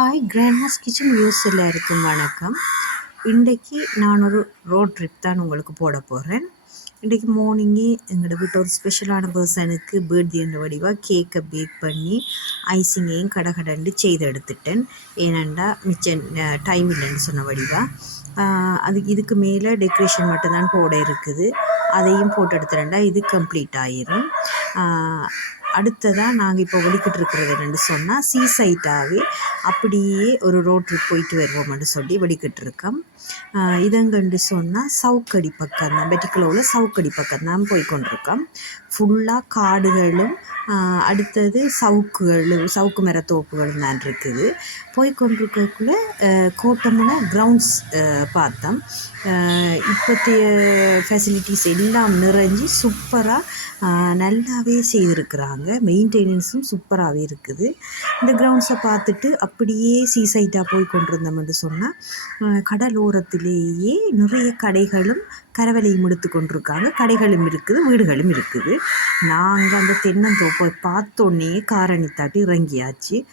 Hi Grandma's kitchen views எல்லாருக்கும் வணக்கம். இன்றைக்கு நான் ஒரு ரோட் ட்ரிப் தான் உங்களுக்கு போட போகிறேன் இன்றைக்கு மார்னிங்கே எங்களோட வீட்டில் ஒரு ஸ்பெஷலான பர்சனுக்கு பர்த்டேன்ற வடிவாக கேக்கை பேக் பண்ணி ஐசிங்கையும் கடகடண்டு செய்து எடுத்துட்டேன். ஏனண்டா மிச்சம் டைம் இல்லைன்னு சொன்ன வடிவாக அது இதுக்கு மேலே டெக்கரேஷன் மட்டும்தான் போட இருக்குது. அதையும் போட்டு எடுத்துட்டேன்டா இது கம்ப்ளீட் ஆயிரும். அடுத்ததாக நாங்கள் இப்போ ஒழிக்கிட்டு இருக்கிறது என்னென்னு சொன்னால் சீ சைட்டாகவே அப்படியே ஒரு ரோட் ட்ரிப் போயிட்டு வருவோம்னு சொல்லி வெடிக்கிட்டு இருக்கோம் இதங்கண்டு சொன்னால் சவுக்கடி பக்கம் தான். பெட்டிக்குளோவில் சவுக்கடி பக்கம் தான் போய் கொண்டிருக்கோம் ஃபுல்லாக காடுகளும் அடுத்தது சவுக்குகள் சவுக்கு மர தோப்புகள் தான் இருக்குது. போய் கொண்டிருக்கக்குள்ள கோட்டமுன கிரவுண்ட்ஸ் பார்த்தோம். இப்போத்தைய ஃபெசிலிட்டிஸ் எல்லாம் நிறைஞ்சி சூப்பராக நல்லாவே செய்திருக்கிறாங்க. மெயின்டெனன்ஸும் சூப்பராகவே இருக்குது. இந்த கிரவுண்ட்ஸை பார்த்துட்டு அப்படியே சீசைட்டாக போய் கொண்டிருந்தோம்னு சொன்னால் கடலோரத்திலேயே நிறைய கடைகளும் கரவலையும் எடுத்து கொண்டிருக்காங்க. கடைகளும் இருக்குது வீடுகளும் இருக்குது. நாங்கள் அந்த தென்னந்தோப்பு பார்த்தோன்னே காரணித்தாட்டி இறங்கியாச்சு.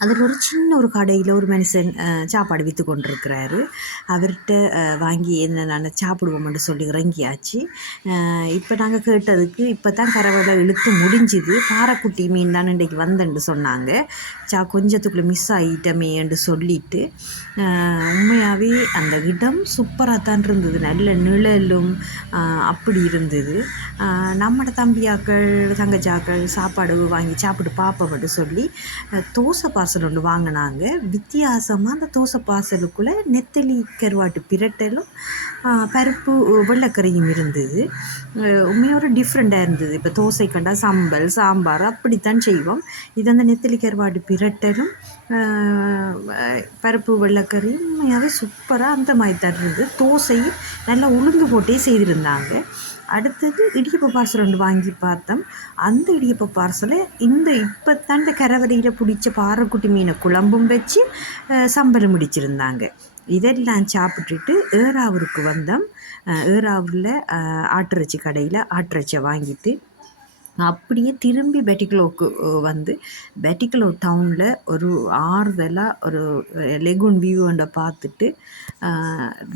அதில் ஒரு சின்ன ஒரு கடையில் ஒரு மனுஷன் சாப்பாடு விற்று கொண்டிருக்கிறாரு. அவர்கிட்ட வாங்கி என்ன நாங்கள் சாப்பிடுவோம்னு சொல்லி இறங்கியாச்சு. இப்போ நாங்கள் கேட்டதுக்கு இப்போ தான் கரவலை இழுத்து முடிஞ்சுது. பாறைக்குட்டி மீன் தான் இன்றைக்கு வந்தேன்னு சொன்னாங்க. சா கொஞ்சத்துக்குள்ளே மிஸ் ஆகிட்டமேன்னு சொல்லிட்டு உண்மையாகவே அந்த இடம் சூப்பராக தான் இருந்தது. நல்ல நிழலும் அப்படி இருந்தது. நம்மட தம்பியாக்கள் தங்கச்சாக்கள் சாப்பாடு வாங்கி சாப்பிட்டு பார்ப்போம்னு சொல்லி தோசை பாசல் ஒன்று வாங்கினாங்க. வித்தியாசமாக அந்த தோசை பாசலுக்குள்ளே நெத்தலி கருவாட்டு பிரட்டலும் பருப்பு வெள்ளைக்கறியும் இருந்தது. உண்மையோட டிஃப்ரெண்ட்டாக இருந்தது. இப்போ தோசை கண்டா சம்பல் சாம்பார் அப்படித்தான் செய்வோம். இது அந்த நெத்தலி கருவாட்டு பிரட்டலும் பருப்பு வெள்ளைக்கறியும் உண்மையாகவே சூப்பராக அந்த மாதிரி தான் இருந்தது தோசையும் நல்லா உளுந்து போட்டே செய்திருந்தாங்க. அடுத்தது இடியப்ப பார்சல் ஒன்று வாங்கி பார்த்தோம். அந்த இடியப்ப பார்சலை இந்த இப்போ தான் இந்த கரவரையில் பிடிச்ச பாறைக்குட்டி மீனை குழம்பும் வச்சு சம்பளம் முடிச்சிருந்தாங்க. இதெல்லாம் சாப்பிட்டுட்டு ஏறாவூருக்கு வந்தோம். ஏறாவூரில் ஆட்டிறைச்சி கடையில் ஆட்டிறைச்சியை வாங்கிட்டு அப்படியே திரும்பி பெட்டிக்குலோவுக்கு வந்து பெட்டிக்குலோ டவுனில் ஒரு ஆறுதலாக ஒரு லெகுன் வியூவை பார்த்துட்டு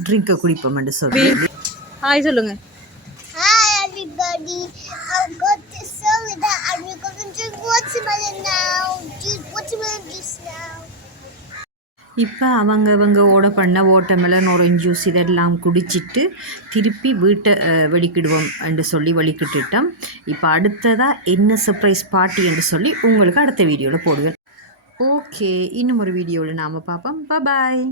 ட்ரிங்கை குடிப்போம்னு சொல்லி. ஹாய் சொல்லுங்கள் இப்போ அவங்க அவங்க ஓட பண்ண ஓட்டமெலன் ஆரஞ்சு ஜூஸ் இதெல்லாம் குடிச்சிட்டு திருப்பி வீட்டை வெளிக்கிடுவோம் என்று சொல்லி வெளிக்கிட்டுட்டோம். இப்போ அடுத்ததாக என்ன சர்ப்ரைஸ் பார்ட்டி என்று சொல்லி உங்களுக்கு அடுத்த வீடியோவில் போடுவேன். ஓகே இன்னும் ஒரு வீடியோவில் நாம் பார்ப்போம். பாய்